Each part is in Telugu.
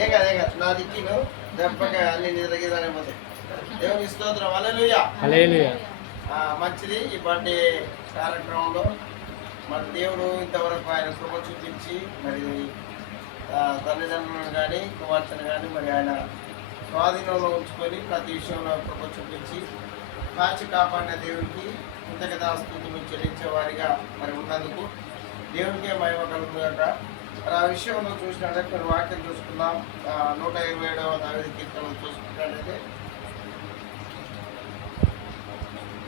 ఏం కాదు నా దిక్కిను దెబ్బక అన్ని నిద్రగిదానే పోతాయి. దేవుని స్తోత్రం. హల్లెలూయా. మంచిది. ఈ బర్త్డే కార్యక్రమంలో మన దేవుడు ఇంతవరకు ఆయన కృప చూపించి మరి తల్లిదండ్రులను కానీ కుమార్తెను కానీ మరి ఆయన స్వాధీనంలో ఉంచుకొని ప్రతి విషయంలో కృప చూపించి కాచి కాపాడిన దేవునికి కృతజ్ఞతాస్తుతులు చెల్లించే వారిగా మరి ఉన్నందుకు దేవునికే మహిమ కలుగుగాక. మరి ఆ విషయంలో చూసినట్లయితే మరి వాక్యం చూసుకుందాం. 127వ దావీదు కీర్తనలు చూసుకున్నట్లయితే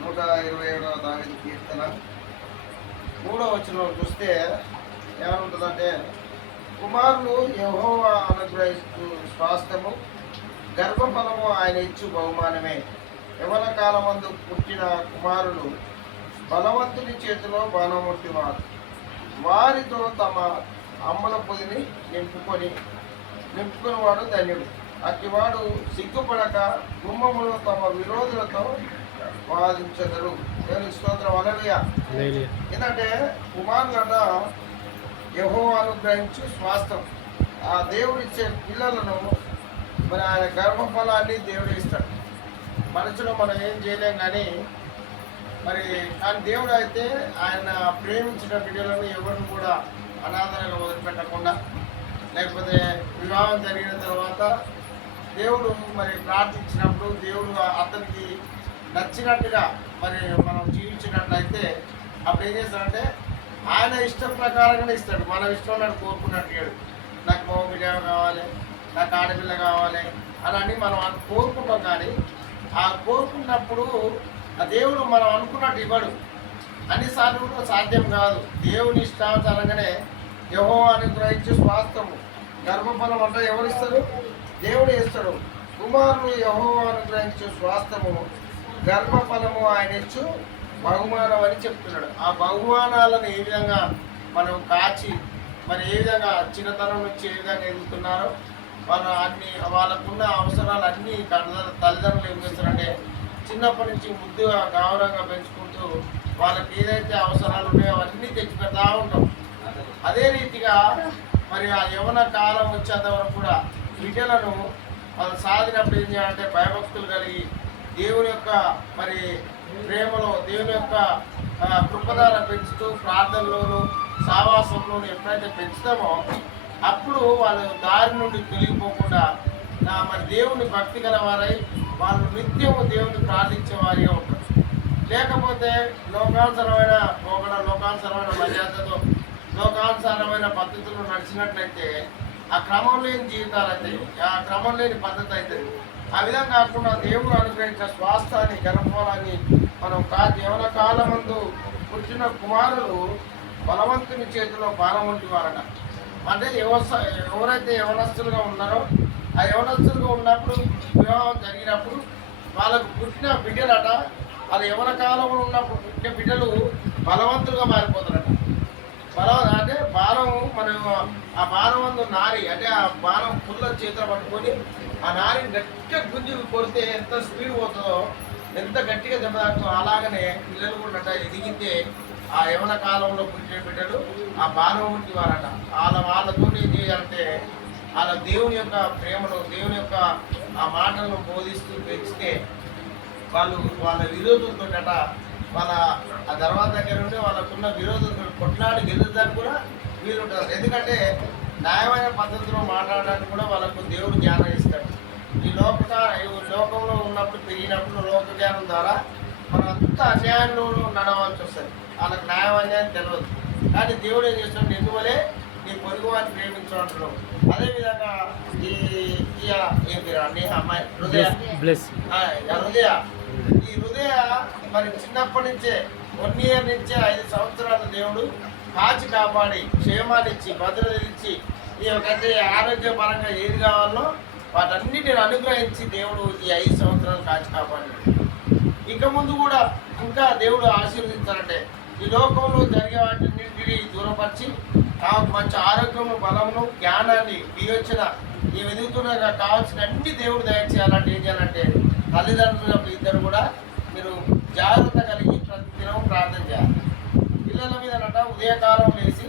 127వ దావీదు కీర్తన 3వ వచనంలో చూస్తే ఏమంటుందంటే, కుమారులు యెహోవా అనుగ్రహిస్తూ స్వాస్థ్యము, గర్భఫలము ఆయన ఇచ్చు బహుమానమే. యవన కాలమందు పుట్టిన కుమారులు బలవంతుని చేతిలో బాణం వంటివారు. వారితో తమ అమ్మల పొదిని నింపుకుని వాడు ధన్యుడు. అట్టివాడు సిగ్గుపడక గుమ్మములో తమ విరోధులతో వాదించగలరు. దేవుని స్తోత్రం. హల్లెలూయా. ఎందుకంటే కుమారులట యెహోవా అనుగ్రహించు స్వాస్థ్యం. ఆ దేవుడిచ్చే పిల్లలను మరి ఆయన గర్భఫలాన్ని దేవుడు ఇస్తాడు. మనుషులు మనం ఏం చేయలేం కానీ కానీ దేవుడు అయితే ఆయన ప్రేమించిన బిడ్డలను ఎవరిని కూడా అనాథనగా వదిలిపెట్టకుండా, లేకపోతే వివాహం జరిగిన తర్వాత దేవుడు మరి ప్రార్థించినప్పుడు దేవుడు అతనికి నచ్చినట్టుగా మరి మనం జీవించినట్లయితే అప్పుడు ఏం చేస్తాడంటే ఆయన ఇష్టం ప్రకారంగానే ఇస్తాడు. మన ఇష్టం నాడు కోరుకున్నట్టు. నాకు మగ బిడ్డ కావాలి, నాకు ఆడపిల్ల కావాలి అని మనం కోరుకుంటాం. కానీ ఆ కోరుకున్నప్పుడు ఆ దేవుడు మనం అనుకున్నట్టు ఇవ్వడు. అన్నిసార్లు కూడా సాధ్యం కాదు. దేవుని ఇష్టానుసారంగానే యెహోవా అనుగ్రహించే స్వాస్థ్యము, గర్భఫలం అంటే ఎవరు ఇస్తారు? దేవుడు ఇస్తాడు. కుమారులు యెహోవా అనుగ్రహించే స్వాస్థ్యము, గర్భఫలము ఆయన ఇచ్చు బహుమానం అని చెప్తున్నాడు. ఆ బహుమానాలను ఏ విధంగా మనం కాచి మరి ఏ విధంగా చిన్నతనం నుంచి ఏ విధంగా ఎదుగుతున్నారో వాళ్ళకున్న అవసరాలు అన్నీ తల్లిదండ్రులు ఏం చేస్తారంటే చిన్నప్పటి నుంచి ముద్దుగా గౌరవంగా పెంచుకుంటూ వాళ్ళకి ఏదైతే అవసరాలు ఉన్నాయో అవన్నీ తెచ్చి పెడతా ఉంటాం. అదే రీతిగా మరి ఆ యవన కాలం వచ్చేంత వరకు కూడా బిడ్డలను వాళ్ళు సాధినప్పుడు ఏం చేయాలంటే భయభక్తులు కలిగి దేవుని యొక్క మరి ప్రేమలో దేవుని యొక్క కృపధార పెంచుతూ ప్రార్థనలోను సావాసంలోను ఎప్పుడైతే పెంచుతామో అప్పుడు వాళ్ళు దారి నుండి తొలగిపోకుండా మరి దేవుని భక్తి గల వారై వాళ్ళు నిత్యము దేవుని ప్రార్థించే వారిగా ఉంటారు. లేకపోతే లోకానుసారమైన లోకానుసారమైన మర్యాదతో లోకానుసారమైన పద్ధతులు నడిచినట్లయితే ఆ క్రమం లేని జీవితాలు అవుతాయి, ఆ క్రమం లేని పద్ధతి అవుతుంది. ఆ విధంగా కాకుండా దేవుడు అనుగ్రహించిన స్వాస్థాన్ని గర్భఫలాన్ని మనం యవన కాలమందు పుట్టిన కుమారులు బలవంతుని చేతిలో బాణం వంటి వారట. అంటే ఎవరైతే యవనస్తులుగా ఉన్నారో ఆ యవనస్తులుగా ఉన్నప్పుడు వివాహం జరిగినప్పుడు వాళ్ళకు పుట్టిన బిడ్డలట వాళ్ళు యవన కాలంలో ఉన్నప్పుడు పుట్టిన బిడ్డలు బలవంతులుగా మారిపోతారట. అంటే బాణం మనం ఆ బాణం వందు నారి అంటే ఆ బాణం పుల్ల చేతిలో పట్టుకొని ఆ నారిని గట్టిగా గుంజి కొడితే ఎంత స్పీడ్ పోతుందో, ఎంత గట్టిగా దెబ్బతాకుతుందో అలాగనే పిల్లలు కూడా ఎదిగితే ఆ యవన కాలంలో పుట్టిన బిడ్డలు ఆ బాణం వంటి వారట. వాళ్ళతో ఏం చేయాలంటే వాళ్ళ దేవుని యొక్క ప్రేమను దేవుని యొక్క ఆ మాటలను బోధిస్తూ పెంచితే వాళ్ళ విరోధులతోట వాళ్ళ ఆ తర్వాత దగ్గర ఉంటే వాళ్ళకున్న విరోధులతో కొట్లాడి గెలుద్దానికి కూడా వీలుంటారు. ఎందుకంటే న్యాయమైన పద్ధతిలో మాట్లాడడానికి కూడా వాళ్ళకు దేవుడు జ్ఞానం ఇస్తాడు. ఈ లోకంలో ఉన్నప్పుడు పెరిగినప్పుడు లోక జ్ఞానం ద్వారా మనం అంత అన్యాయంలో నడవాల్సి వస్తుంది. వాళ్ళకి న్యాయం అన్యాయం తెలియదు. కానీ దేవుడు ఏం చేస్తాడు? నిన్నువలే నీ పొరుగు వారిని ప్రేమించడం. అదేవిధంగా అమ్మాయి హృదయ మరి చిన్నప్పటి నుంచే 1 ఇయర్ నుంచే 5 సంవత్సరాలు దేవుడు కాచి కాపాడి క్షేమాన్నిచ్చి భద్రతనిచ్చి ఈ యొక్క ఆరోగ్యపరంగా ఏది కావాలో వాటన్నిటిని అనుగ్రహించి దేవుడు ఈ 5 సంవత్సరాలు కాచి కాపాడాడు. ఇక ముందు కూడా ఇంకా దేవుడు ఆశీర్వదించాలంటే ఈ లోకంలో జరిగే వాటిన్నింటినీ దూరపరిచి మంచి ఆరోగ్యము, బలమును, జ్ఞానాన్ని, వివేచన ఈ ఎదుగుతున్న కావాల్సిన అన్ని దేవుడు దయచేయాలంటే ఏం చేయాలంటే తల్లిదండ్రుల ఇద్దరు కూడా మీరు జాగ్రత్త కలిగి ప్రతిదినం ప్రార్థన చేయాలి. పిల్లల మీద ఉదయకాలం వేసి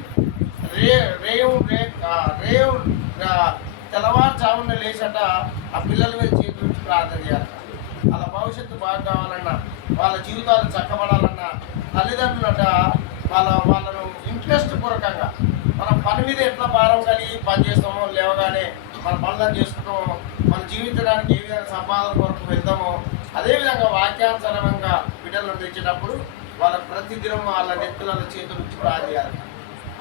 రేవు తెల్లవారుజామున లేచట ఆ పిల్లల మీద చేతులు ప్రార్థన చేయాలి. వాళ్ళ భవిష్యత్తు బాగా కావాలన్నా, వాళ్ళ జీవితాలు చక్కబడాలన్నా తల్లిదండ్రులట వాళ్ళను ఇంట్రెస్ట్ పూర్వకంగా మన పని మీద ఎట్లా భారం కలిగి పని చేస్తామో, లేవగానే మన పనులను చేసుకుంటామో, మన జీవించడానికి ఏ విధంగా సంపాదన కొరకు వెళ్తామో, అదేవిధంగా వాక్యానుసారంగా బిడ్డలను తెచ్చేటప్పుడు వాళ్ళ ప్రతిదినం వాళ్ళ నెత్తుల చేతుల నుంచి ప్రార్థన చేయాలి.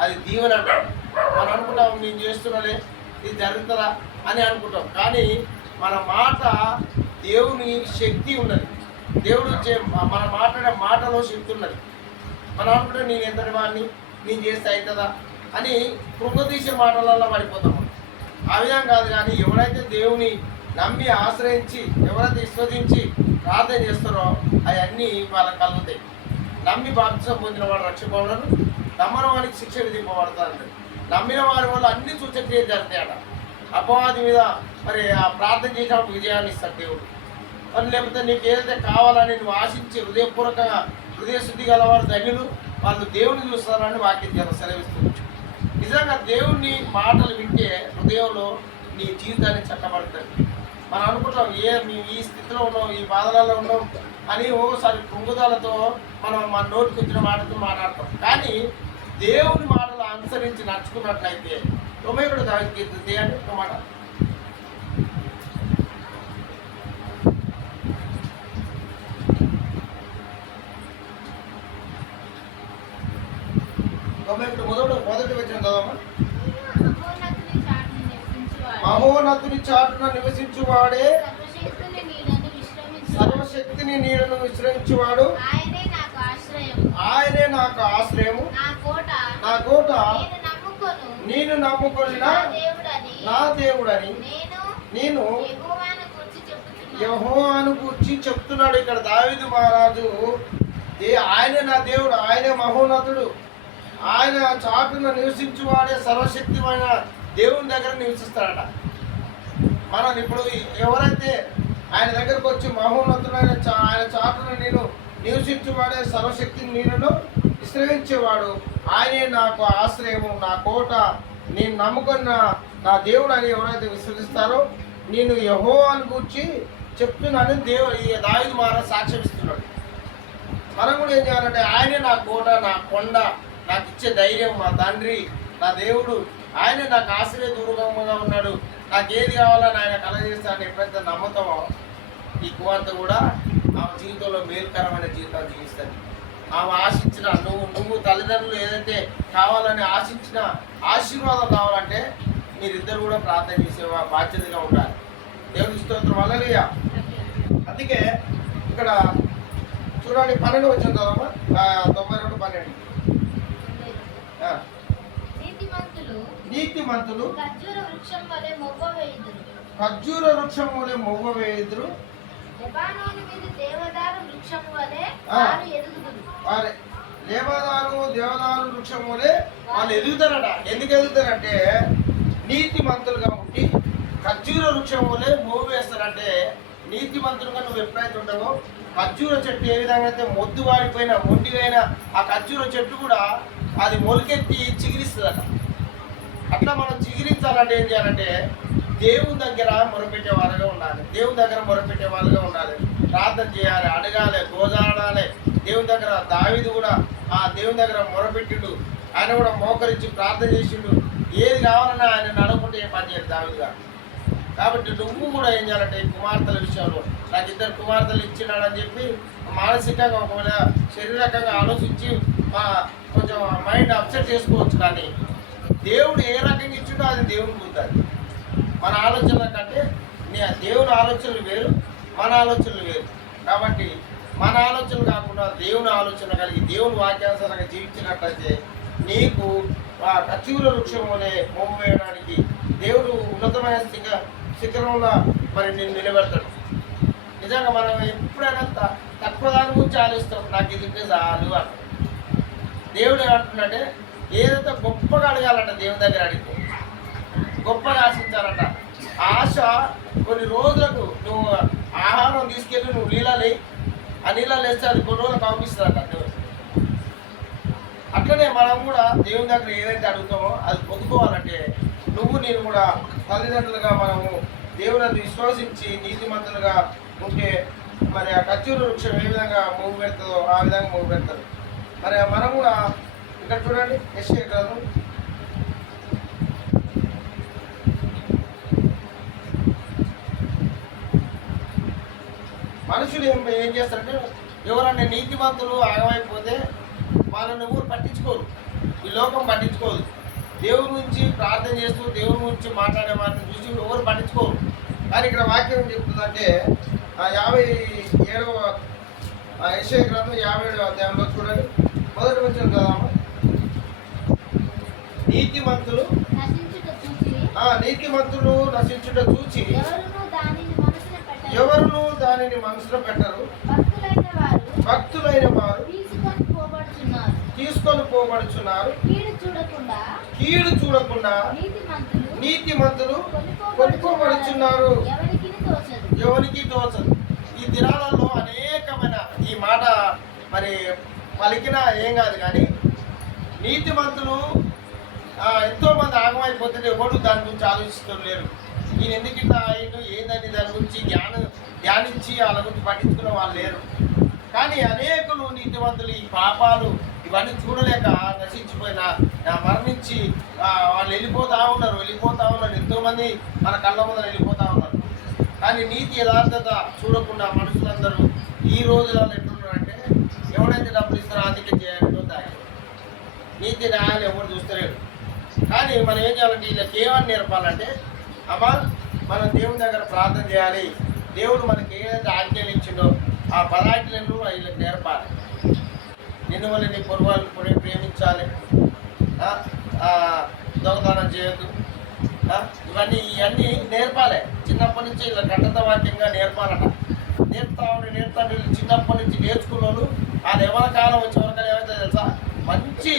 అది దీవెన అంటారు. మనం అనుకుంటాం నేను చేస్తున్నదే ఇది జరుగుతుందా అని అనుకుంటాం, కానీ మన మాట దేవుని శక్తి ఉన్నది. దేవుడు మన మాట్లాడే మాటలో శక్తి ఉన్నది. మనం అనుకుంటే నేను ఎంతటి వాడిని, నేను చేస్తే అవుతుందా అని కృంగతీసే మాటలలో పడిపోతాం. ఆ విధంగా కాదు, కానీ ఎవరైతే దేవుని నమ్మి ఆశ్రయించి, ఎవరైతే విశ్వసించి ప్రార్థన చేస్తారో అవన్నీ వాళ్ళకి కలుగుతాయి. నమ్మి బాప్తిసం పొందిన వాడు రక్షింపబడను, నమ్మని వారికి శిక్ష విధింపబడతారండి. నమ్మిన వారి వల్ల అన్ని సూచక్రియలు జరుగుతాయట. అపవాది మీద మరి ఆ ప్రార్థన చేసినప్పుడు విజయాన్ని ఇస్తాడు దేవుడు. మరి లేకపోతే నీకు ఏదైతే కావాలని నువ్వు ఆశించి హృదయపూర్వకంగా హృదయ శుద్ధి గలవారు ధన్యులు, వాళ్ళు దేవుని చూస్తారని వాక్యం సెలవిస్తుంది. నిజంగా దేవుని మాటలు వింటే హృదయంలో నీ జీవితాన్ని చక్కబడుతుంది. మనం అనుకుంటాం మేము ఈ స్థితిలో ఉన్నాం, ఈ బాధలలో ఉన్నాం అని ఓసారి కృంగుదలతో మనం మన నోటికి వచ్చిన మాటతో మాట్లాడతాం. కానీ దేవుని మాటలు అనుసరించి నడుచుకున్నట్లయితే తొమ్మిది దావిది అంటే ఒక మాట మొదటి వచ్చిన చదవమ్మా. మహోన్నతుని చాటున నివసించువాడే, సర్వశక్తిని నీడను విశ్రమించువాడు, ఆయనే నాకు ఆశ్రయము, నా కోట, నేను నమ్ముకొని నా దేవుడని నేను యెహోవాను గూర్చి చెప్తున్నాడు. ఇక్కడ దావీదు మహారాజు ఆయనే నా దేవుడు, ఆయనే మహోన్నతుడు, ఆయన చాటున నివసించువాడే సర్వశక్తిమైన దేవుని దగ్గర నివసిస్తాడట. మనం ఇప్పుడు ఎవరైతే ఆయన దగ్గరకు వచ్చి మహోన్నతుడైన ఆయన చాటున నేను నివసించువాడే సర్వశక్తిని నీడను విశ్రమించేవాడు, ఆయనే నాకు ఆశ్రయము, నా కోట, నేను నమ్ముకున్న నా దేవుడు అని ఎవరైతే విశ్వసిస్తారో నేను యెహోవాను గూర్చి చెప్తున్నానని దావీదు మహారాజు సాక్ష్యం ఇస్తున్నాడు. మనం కూడా ఏం చేయాలంటే ఆయనే నా కోట, నా కొండ, నాకు ఇచ్చే ధైర్యం, మా తండ్రి, నా దేవుడు, ఆయనే నాకు ఆశ్రయ దూరంగా ఉన్నాడు, నాకు ఏది కావాలని ఆయన కలగజేస్తానని ఎప్పుడైతే నమ్ముతామో ఈ కుమార్తె కూడా ఆమె జీవితంలో మేలుకరమైన జీవితాన్ని జీవిస్తుంది. ఆమె ఆశించిన నువ్వు తల్లిదండ్రులు ఏదైతే కావాలని ఆశించిన ఆశీర్వాదం కావాలంటే మీరిద్దరు కూడా ప్రార్థన చేసే బాధ్యతగా ఉండాలి. దేవుని స్తోత్రం హల్లెలూయా. అందుకే ఇక్కడ చూడండి 12 వచ్చిన చదవమ్మా. 92:12. నీతిమంతులు ఖర్జూర వృక్షం వలె మొవ్వ వేయుదురు, దేవదారు దేవదారు వృక్షం వలె వాళ్ళు ఎదుగుతారట. ఎందుకు ఎదుగుతారంటే నీతిమంతులుగా ఉండి ఖర్జూర వృక్షం వలె మొవ్వు వేస్తారంటే, నీతిమంతులుగా నువ్వు ఎప్పుడైతే ఉంటావో ఖర్జూర చెట్టు ఏ విధంగా అయితే మొద్దు వాడిపోయినా మొండిపోయినా ఆ ఖర్జూర చెట్టు కూడా అది మొలకెత్తి చిగిరిస్తుందట. అట్లా మనం చిగిరించాలంటే ఏం చేయాలంటే దేవుని దగ్గర మొరపెట్టే వాళ్ళగా ఉండాలి, దేవుని దగ్గర మొరపెట్టే వాళ్ళగా ఉండాలి, ప్రార్థన చేయాలి, అడగాలి, గోజాడాలి. దేవుని దగ్గర దావీదు కూడా ఆ దేవుని దగ్గర మొరపెట్టిండు, ఆయన కూడా మోకరించి ప్రార్థన చేసిండు. ఏది కావాలన్నా ఆయన నడుపుకుంటే ఏ పని చేయదు దావీదు గారు. కాబట్టి నువ్వు కూడా ఏం చేయాలంటే ఈ కుమార్తెల విషయంలో నాకు 2 కుమార్తెలు ఇచ్చినాడని చెప్పి మానసికంగా ఒకవేళ శారీరకంగా ఆలోచించి కొంచెం మైండ్ అప్సెట్ చేసుకోవచ్చు. కానీ దేవుడు ఏ రకంగా ఇచ్చిండో అది దేవుని గుర్తుంది. మన ఆలోచనల కంటే దేవుని ఆలోచనలు వేరు, మన ఆలోచనలు వేరు. కాబట్టి మన ఆలోచనలు కాకుండా దేవుని ఆలోచన కలిగి దేవుని వాక్యానుసారంగా జీవించినట్లయితే నీకు ఆ ఖర్జూర వృక్షం వలె మొవ్వు వేయడానికి దేవుడు ఉన్నతమైన శిఖరంలో మరి నేను నిలబెడతాడు. నిజంగా మనం ఎప్పుడైనా తక్కువ దాని గురించి ఆలోచిస్తాం, నాకు ఇది చాలు అంట. దేవుడు ఏమంటున్నాడే ఏదైతే గొప్పగా అడగాలంట, దేవుని దగ్గర అడిగితే గొప్పగా ఆశించాలంట. ఆశ కొన్ని రోజులకు నువ్వు ఆహారం తీసుకెళ్ళి నువ్వు నీళ్ళని ఆ నీళ్ళని వేస్తే అది కొన్ని రోజులకు పంపిస్తుందంట దేవుడు. అట్లనే మనం కూడా దేవుని దగ్గర ఏదైతే అడుగుతామో అది పొందుకోవాలంటే నువ్వు నేను కూడా తల్లిదండ్రులుగా మనము దేవుని విశ్వసించి నీతిమంతులుగా ఉంటే మరి ఆ ఖర్జూర వృక్షం ఏ విధంగా మూగు పెడుతుందో ఆ విధంగా మూగు పెడతారు. మరి మనం కూడా ఇక్కడ చూడండి, యెషయా గ్రంథం మనుషులు ఏం చేస్తారంటే ఎవరన్నా నీతిమంతులు ఆగమైపోతే వాళ్ళని ఎవరు పట్టించుకోరు, ఈ లోకం పట్టించుకోదు. దేవుడి గురించి ప్రార్థన చేస్తూ దేవుడి గురించి మాట్లాడే వారిని చూసి ఎవరు పట్టించుకోరు. కానీ ఇక్కడ వాక్యం ఏం చెప్తుందంటే 57వ యెషయా గ్రంథం 57వ అధ్యాయంలో చూడండి, మొదటి వచ్చిన కదా, నీతిమంతులు నశించుట చూచి ఎవరును దానిని మనసులో పెట్టరు, భక్తులైన వారు తీసుకొని పోబడుచున్నారు. కీడు చూడకుండా నీతిమంతులు కొనుక్కోబడుచున్నారు, ఎవరికి తోచదు. ఈ దినాలలో అనేకమైన ఈ మాట మరి పలికినా ఏం కాదు, కానీ నీతిమంతులు ఎంతో మంది ఆగమైపోతుంటే ఎవడు దాని గురించి ఆలోచిస్తూ లేరు. నేను ఎందుకు ఇట్లా అయ్యిండు ఏందని దాని గురించి ధ్యానించి వాళ్ళ గురించి పట్టించుకునే వాళ్ళు లేరు. కానీ అనేకులు నీతిమంతులు ఈ పాపాలు ఇవన్నీ చూడలేక నశించిపోయిన మరణించి వాళ్ళు వెళ్ళిపోతూ ఉన్నారు. ఎంతోమంది మన కళ్ళ ముందర వెళ్ళిపోతూ ఉన్నారు. కానీ నీతి యథార్థత చూడకుండా మనుషులందరూ ఈ రోజులలో ఎట్లున్నారంటే ఎవడైతే డబ్బులు ఇస్తారో ఆధిక్యం చేయాలంటో దాని నీతి న్యాయాలు ఎవరు చూస్తలేరు. కానీ మనం ఏం చేయాలంటే వీళ్ళకి ఏమని నేర్పాలంటే, అమ్మా మనం దేవుని దగ్గర ప్రార్థన చేయాలి, దేవుడు మనకి ఏదైతే ఆజ్ఞలు ఇచ్చిండో ఆ పదాజ్ఞలను వీళ్ళకి నేర్పాలి. నిన్ను వల్ల నీ పొరుగువాళ్ళని ప్రేమించాలి, దొంగతనం చేయొద్దు, ఇవన్నీ నేర్పాలి. చిన్నప్పటి నుంచి ఇలా ఖండత వాక్యంగా నేర్పాలట. నేర్పుతా వీళ్ళు చిన్నప్పటి నుంచి నేర్చుకున్న వాళ్ళు వాళ్ళు ఎవరి కాలం వచ్చే వరకు ఏమైతే తెలుసా, మంచి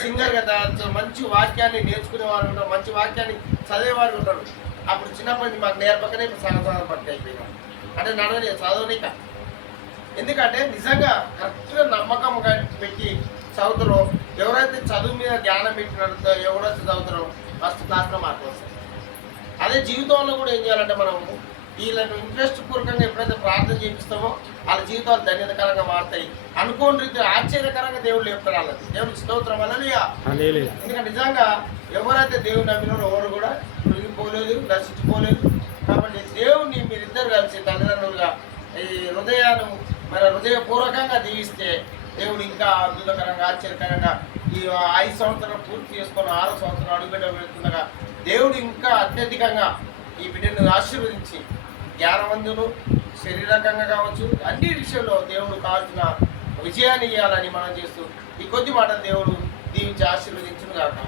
సింగర్గా తయారు, మంచి వాక్యాన్ని నేర్చుకునేవారు ఉంటారు, మంచి వాక్యాన్ని చదివేవారు ఉంటారు. అప్పుడు చిన్నప్పటి నుంచి మాకు నేర్పకనే సగం పట్టి అయిపోయినాం అంటే నడవని చదవనిక. ఎందుకంటే నిజంగా కరెక్ట్గా నమ్మకం పెట్టి చదువుతారో, ఎవరైతే చదువు మీద జ్ఞానం పెట్టినట్టు ఎవరైతే చదువుతారో ఫస్ట్ క్లాస్లో మార్పు వస్తాయి. అదే జీవితంలో కూడా ఏం చేయాలంటే మనము వీళ్ళని ఇంట్రెస్ట్ పూర్వకంగా ఎప్పుడైతే ప్రార్థన చేపిస్తామో వాళ్ళ జీవితాలు ధన్యతకరంగా మారుతాయి. అనుకోని రీతి ఆశ్చర్యకరంగా దేవుడు లేపుతారు వాళ్ళకి. దేవుడికి స్తోత్రం అలలుయా. ఎందుకంటే నిజంగా ఎవరైతే దేవుని నమ్మినో ఎవరు కూడా మునిగిపోలేదు, నశించిపోలేదు. కాబట్టి దేవుడిని మీరిద్దరు కలిసి తల్లిదండ్రులుగా ఈ హృదయపూర్వకంగా దీవిస్తే దేవుడు ఇంకా అద్భుతకరంగా ఆశ్చర్యకరంగా ఈ 5 సంవత్సరాలు పూర్తి చేసుకుని 6వ సంవత్సరం అడుగుబెట్ట వెళ్తుండగా దేవుడు ఇంకా అత్యధికంగా ఈ బిడ్డను ఆశీర్వదించి జ్ఞానవంతులు శరీరకంగా కావచ్చు అన్ని విషయంలో దేవుడు కావాల్సిన విజయాన్ని ఇవ్వాలని మనం చేస్తూ ఈ కొద్ది మాట దేవుడు దీవించి ఆశీర్వదించును గాక.